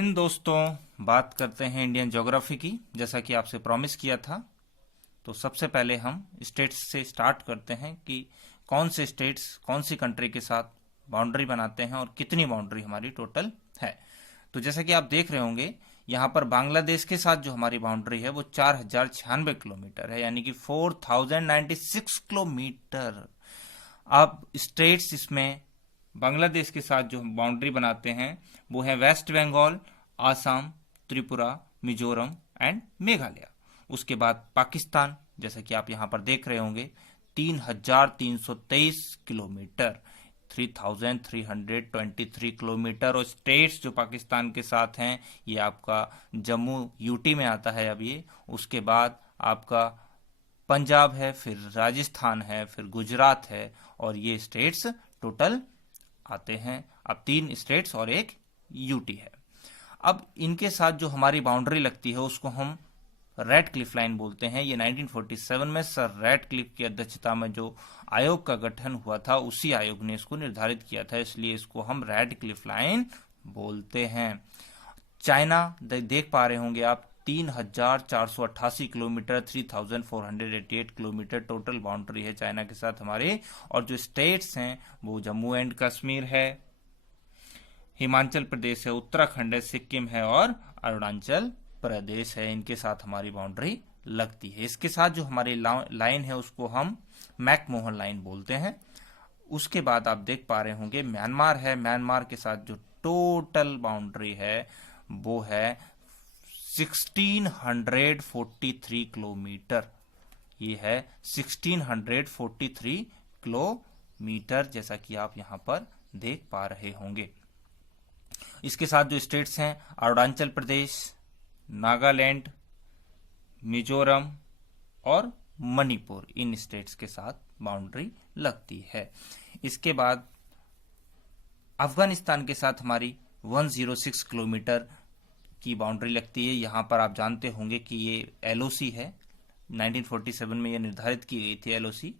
हिंद दोस्तों, बात करते हैं इंडियन ज्योग्राफी की। जैसा कि आपसे प्रॉमिस किया था, तो सबसे पहले हम स्टेट्स से स्टार्ट करते हैं कि कौन से स्टेट्स कौन सी कंट्री के साथ बाउंड्री बनाते हैं और कितनी बाउंड्री हमारी टोटल है। तो जैसा कि आप देख रहे होंगे, यहाँ पर बांग्लादेश के साथ जो हमारी बाउंड्री है वो 4096 किलोमीटर है, यानी कि 4096 किलोमीटर। अब स्टेट्स इसमें बांग्लादेश के साथ जो बाउंड्री बनाते हैं वो है वेस्ट बंगाल, आसाम, त्रिपुरा, मिजोरम एंड मेघालय। उसके बाद पाकिस्तान, जैसा कि आप यहाँ पर देख रहे होंगे, 3323 किलोमीटर, 3323 किलोमीटर। और स्टेट्स जो पाकिस्तान के साथ हैं ये आपका जम्मू यूटी में आता है अब ये। उसके बाद आपका पंजाब है, फिर राजस्थान है, फिर गुजरात है, और ये स्टेट्स टोटल आते हैं। अब 3 स्टेट्स और एक यूटी है। अब इनके साथ जो हमारी बाउंड्री लगती है उसको हम रेड क्लिफ लाइन बोलते हैं। ये 1947 में सर रेड क्लिफ की अध्यक्षता में जो आयोग का गठन हुआ था उसी आयोग ने इसको निर्धारित किया था, इसलिए इसको हम रेड क्लिफ लाइन बोलते हैं। चाइना देख पा रहे होंगे आप, 3488 किलोमीटर, 3488 किलोमीटर टोटल बाउंड्री है चाइना के साथ हमारे। और जो स्टेट्स हैं वो जम्मू एंड कश्मीर है, हिमाचल प्रदेश है, उत्तराखंड है, सिक्किम है और अरुणाचल प्रदेश है। इनके साथ हमारी बाउंड्री लगती है। इसके साथ जो हमारी लाइन है उसको हम मैकमोहन लाइन बोलते हैं। उसके बाद आप देख पा रहे होंगे म्यांमार है। म्यांमार के साथ जो टोटल बाउंड्री है वो है 1643 किलोमीटर। ये है 1643 किलोमीटर, जैसा कि आप यहां पर देख पा रहे होंगे। इसके साथ जो स्टेट्स हैं अरुणाचल प्रदेश, नागालैंड, मिजोरम और मणिपुर, इन स्टेट्स के साथ बाउंड्री लगती है। इसके बाद अफगानिस्तान के साथ हमारी 106 किलोमीटर की बाउंड्री लगती है। यहां पर आप जानते होंगे कि ये एलओसी है, 1947 में ये निर्धारित की गई थी एलओसी,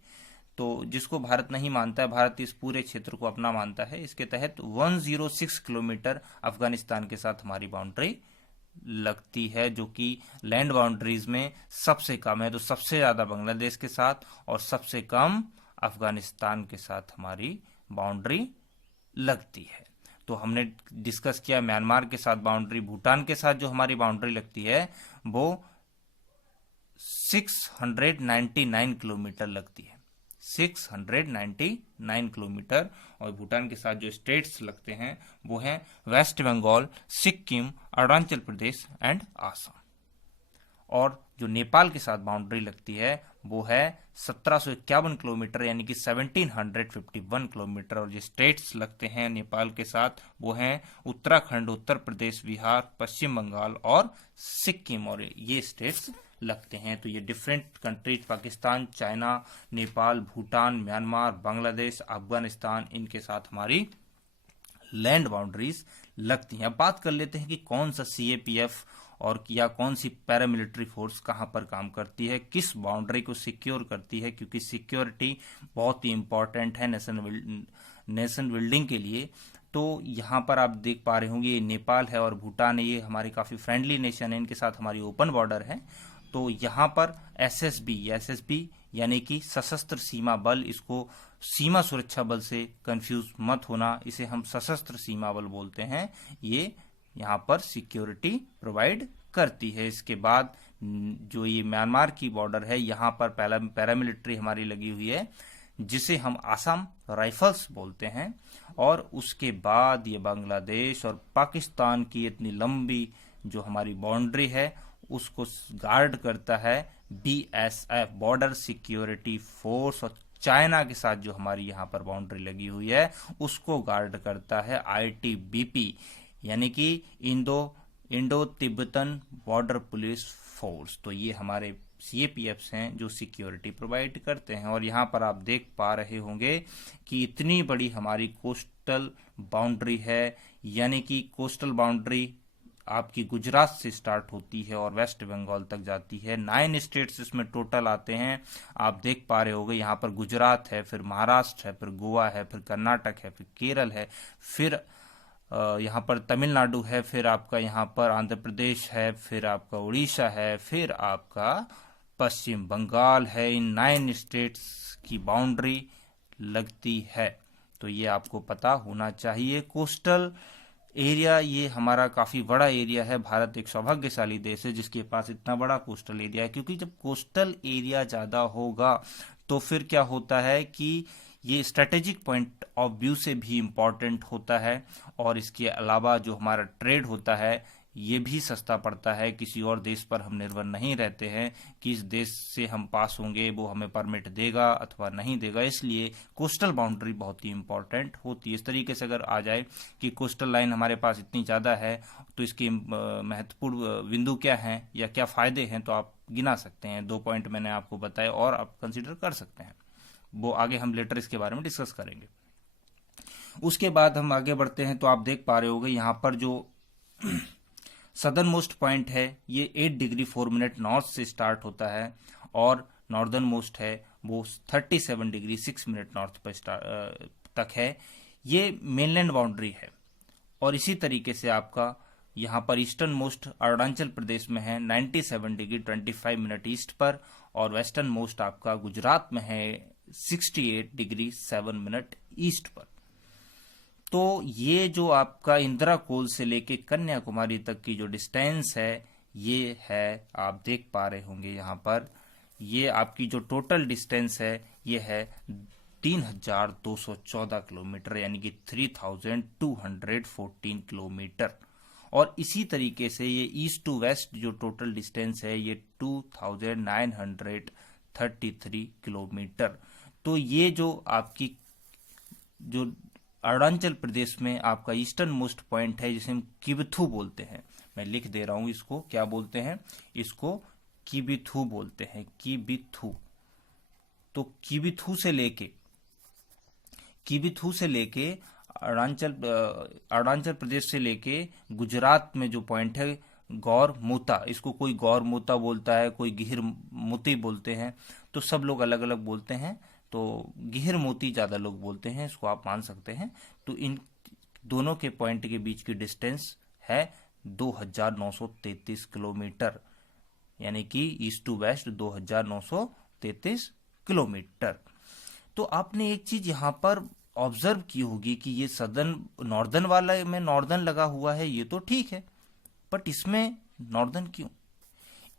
तो जिसको भारत नहीं मानता है, भारत इस पूरे क्षेत्र को अपना मानता है। इसके तहत 106 किलोमीटर अफगानिस्तान के साथ हमारी बाउंड्री लगती है, जो कि लैंड बाउंड्रीज में सबसे कम है। तो सबसे ज्यादा बांग्लादेश के साथ और सबसे कम अफगानिस्तान के साथ हमारी बाउंड्री लगती है। तो हमने डिस्कस किया म्यांमार के साथ बाउंड्री। भूटान के साथ जो हमारी बाउंड्री लगती है वो 699 किलोमीटर लगती है, 699 किलोमीटर। और भूटान के साथ जो स्टेट्स लगते हैं वो हैं वेस्ट बंगाल, सिक्किम, अरुणाचल प्रदेश एंड आसाम। और जो नेपाल के साथ बाउंड्री लगती है वो है 1751 किलोमीटर, यानी कि 1751 किलोमीटर। और जो स्टेट्स लगते हैं नेपाल के साथ वो हैं उत्तराखंड, उत्तर प्रदेश, बिहार, पश्चिम बंगाल और सिक्किम, और ये स्टेट्स लगते हैं। तो ये different countries, Pakistan, China, Nepal, Bhutan, Myanmar, Bangladesh, Afghanistan, इनके साथ हमारी लैंड बाउंड्रीज लगती हैं। अब बात कर लेते हैं कि कौन सा सीएपीएफ और या कौन सी पैरामिलिट्री फोर्स कहां पर काम करती है, किस बाउंड्री को सिक्योर करती है, क्योंकि सिक्योरिटी बहुत ही इंपॉर्टेंट है नेशन बिल्डिंग के लिए। तो यहाँ पर आप देख पा रहे होंगे ये नेपाल है और भूटान है, ये हमारे काफी फ्रेंडली नेशन है, इनके साथ हमारी ओपन बॉर्डर है। तो यहाँ पर एसएसबी यानी कि सशस्त्र सीमा बल, इसको सीमा सुरक्षा बल से कंफ्यूज मत होना, इसे हम सशस्त्र सीमा बल बोलते हैं। ये यहाँ पर सिक्योरिटी प्रोवाइड करती है। इसके बाद जो ये म्यांमार की बॉर्डर है यहाँ पर पैरामिलिट्री हमारी लगी हुई है, जिसे हम आसाम राइफल्स बोलते हैं। और उसके बाद ये बांग्लादेश और पाकिस्तान की इतनी लंबी जो हमारी बाउंड्री है उसको गार्ड करता है बीएसएफ, बॉर्डर सिक्योरिटी फोर्स। और चाइना के साथ जो हमारी यहाँ पर बाउंड्री लगी हुई है उसको गार्ड करता है आईटीबीपी, यानी कि Indo Tibetan border police force. तो ये हमारे सीएपीएफ्स हैं जो सिक्योरिटी प्रोवाइड करते हैं। और यहाँ पर आप देख पा रहे होंगे कि इतनी बड़ी हमारी कोस्टल बाउंड्री है, यानी कि कोस्टल बाउंड्री आपकी गुजरात से स्टार्ट होती है और वेस्ट बंगाल तक जाती है। 9 स्टेट्स इसमें टोटल आते हैं। आप देख पा रहे होंगे यहाँ पर गुजरात है, फिर महाराष्ट्र है, फिर गोवा है, फिर कर्नाटक है, फिर केरल है, फिर यहाँ पर तमिलनाडु है, फिर आपका यहाँ पर आंध्र प्रदेश है, फिर आपका उड़ीसा है, फिर आपका पश्चिम बंगाल है। इन 9 स्टेट्स की बाउंड्री लगती है, तो ये आपको पता होना चाहिए। कोस्टल एरिया, ये हमारा काफी बड़ा एरिया है। भारत एक सौभाग्यशाली देश है जिसके पास इतना बड़ा कोस्टल एरिया है, क्योंकि जब कोस्टल एरिया ज्यादा होगा तो फिर क्या होता है कि ये स्ट्रेटेजिक पॉइंट ऑफ व्यू से भी इम्पोर्टेंट होता है, और इसके अलावा जो हमारा ट्रेड होता है ये भी सस्ता पड़ता है। किसी और देश पर हम निर्भर नहीं रहते हैं कि इस देश से हम पास होंगे, वो हमें परमिट देगा अथवा नहीं देगा। इसलिए कोस्टल बाउंड्री बहुत ही इंपॉर्टेंट होती है। इस तरीके से अगर आ जाए कि कोस्टल लाइन हमारे पास इतनी ज़्यादा है तो इसके महत्वपूर्ण बिंदु क्या हैं या क्या फ़ायदे हैं, तो आप गिना सकते हैं। 2 पॉइंट मैंने आपको बताए और आप कंसिडर कर सकते हैं, वो आगे हम लेटर इसके बारे में डिस्कस करेंगे। उसके बाद हम आगे बढ़ते हैं तो आप देख पा रहे होंगे यहाँ पर जो सदर्न मोस्ट पॉइंट है ये 8 डिग्री 4 मिनट नॉर्थ से स्टार्ट होता है, और नॉर्दर्न मोस्ट है वो 37 डिग्री 6 मिनट नॉर्थ पर तक है। ये मेनलैंड बाउंड्री है। और इसी तरीके से आपका यहाँ पर ईस्टर्न मोस्ट अरुणाचल प्रदेश में है 97 डिग्री 25 मिनट ईस्ट पर, और वेस्टर्न मोस्ट आपका गुजरात में है 68 डिग्री 7 मिनट ईस्ट पर। तो ये जो आपका इंदिरा कोल से लेके कन्याकुमारी तक की जो डिस्टेंस है ये है, आप देख पा रहे होंगे यहाँ पर, ये आपकी जो टोटल डिस्टेंस है ये है 3214 किलोमीटर, यानी कि 3214 किलोमीटर। और इसी तरीके से ये ईस्ट टू वेस्ट जो टोटल डिस्टेंस है ये 2933 किलोमीटर। तो ये जो आपकी जो अरुणाचल प्रदेश में आपका ईस्टर्न मोस्ट पॉइंट है जिसे हम किबिथु बोलते हैं, मैं लिख दे रहा हूं इसको, क्या बोलते हैं इसको, किबिथु बोलते हैं, किबिथु। तो किबिथु से लेके अरुणाचल प्रदेश से लेके गुजरात में जो पॉइंट है गौर मोता, इसको कोई गौर मोता बोलता है, कोई गिहिर मोती बोलते हैं, तो सब लोग अलग अलग बोलते हैं। तो गिहिर मोती ज्यादा लोग बोलते हैं, इसको आप मान सकते हैं। तो इन दोनों के पॉइंट के बीच की डिस्टेंस है 2933 किलोमीटर, यानी कि ईस्ट टू वेस्ट 2933 किलोमीटर। तो आपने एक चीज यहां पर ऑब्जर्व की होगी कि ये सदर्न नॉर्दर्न वाला में नॉर्दर्न लगा हुआ है, ये तो ठीक है, बट इसमें नॉर्दर्न क्यों?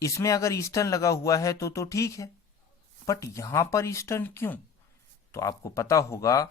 इसमें अगर ईस्टर्न लगा हुआ है तो ठीक है, बट यहां पर ईस्टर्न क्यों? तो आपको पता होगा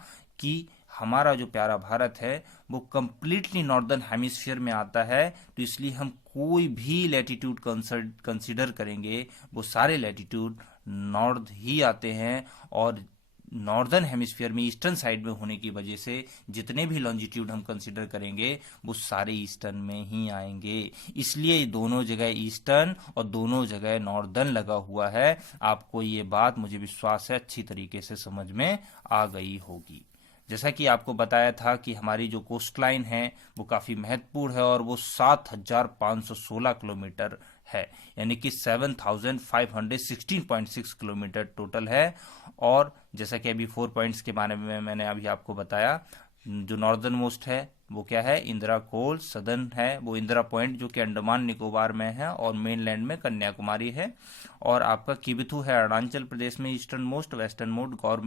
कि हमारा जो प्यारा भारत है वो कंप्लीटली नॉर्दर्न हेमिस्फीयर में आता है, तो इसलिए हम कोई भी लैटिट्यूड कंसीडर करेंगे वो सारे लैटिट्यूड नॉर्थ ही आते हैं, और नॉर्दर्न हेमिस्फीयर में ईस्टर्न साइड में होने की वजह से जितने भी लॉन्जिट्यूड हम कंसीडर करेंगे वो सारे ईस्टर्न में ही आएंगे। इसलिए दोनों जगह ईस्टर्न और दोनों जगह नॉर्दर्न लगा हुआ है। आपको ये बात मुझे विश्वास है अच्छी तरीके से समझ में आ गई होगी। जैसा कि आपको बताया था कि हमारी जो कोस्ट लाइन है वो काफी महत्वपूर्ण है, और वो 7516 किलोमीटर है, यानी कि 7516.6 किलोमीटर टोटल है। और जैसा कि अभी 4 पॉइंट्स के बारे में मैंने अभी आपको बताया, जो नॉर्दर्न मोस्ट है वो क्या है, इंदिरा कोल। सदर्न है वो इंदिरा पॉइंट जो कि अंडमान निकोबार में है, और मेनलैंड में कन्याकुमारी है। और आपका किबिथु है अरुणाचल प्रदेश में ईस्टर्न मोस्ट, वेस्टर्न मोस्ट गौर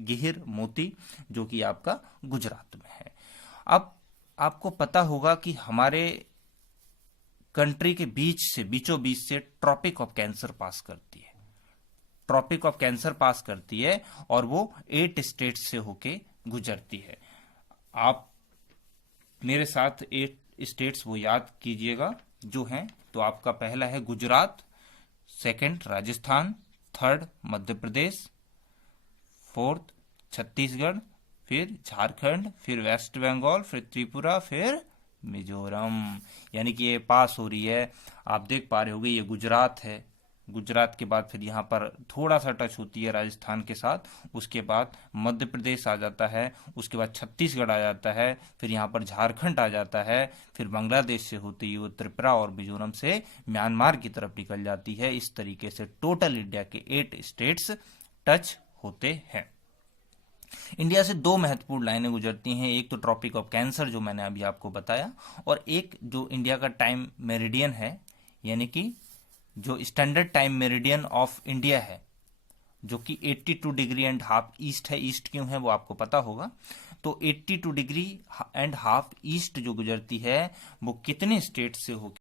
गिहिर मोती जो कि आपका गुजरात में है। अब आपको पता होगा कि हमारे कंट्री के बीचों बीच से ट्रॉपिक ऑफ कैंसर पास करती है, ट्रॉपिक ऑफ कैंसर पास करती है, और वो 8 स्टेट्स से होके गुजरती है। आप मेरे साथ 8 स्टेट्स वो याद कीजिएगा जो हैं। तो आपका पहला है Gujarat, second Rajasthan, third Madhya Pradesh, fourth Chhattisgarh, फिर झारखंड, फिर वेस्ट बंगाल, फिर त्रिपुरा, फिर मिजोरम, यानी कि ये पास हो रही है। आप देख पा रहे होंगे ये गुजरात है, गुजरात के बाद फिर यहाँ पर थोड़ा सा टच होती है राजस्थान के साथ, उसके बाद मध्य प्रदेश आ जाता है, उसके बाद छत्तीसगढ़ आ जाता है, फिर यहाँ पर झारखंड आ जाता है, फिर बांग्लादेश से होती है त्रिपुरा, और मिजोरम से म्यांमार की तरफ निकल जाती है। इस तरीके से टोटल इंडिया के 8 स्टेट्स टच होते हैं। इंडिया से दो महत्वपूर्ण लाइनें गुजरती हैं, एक तो ट्रॉपिक ऑफ कैंसर जो मैंने अभी आपको बताया, और एक जो इंडिया का टाइम मेरिडियन है, यानी कि जो standard time meridian of India है, जो कि 82 डिग्री एंड हाफ ईस्ट है। ईस्ट क्यों है वो आपको पता होगा। तो 82 डिग्री एंड हाफ ईस्ट जो गुजरती है वो कितने स्टेट से होकर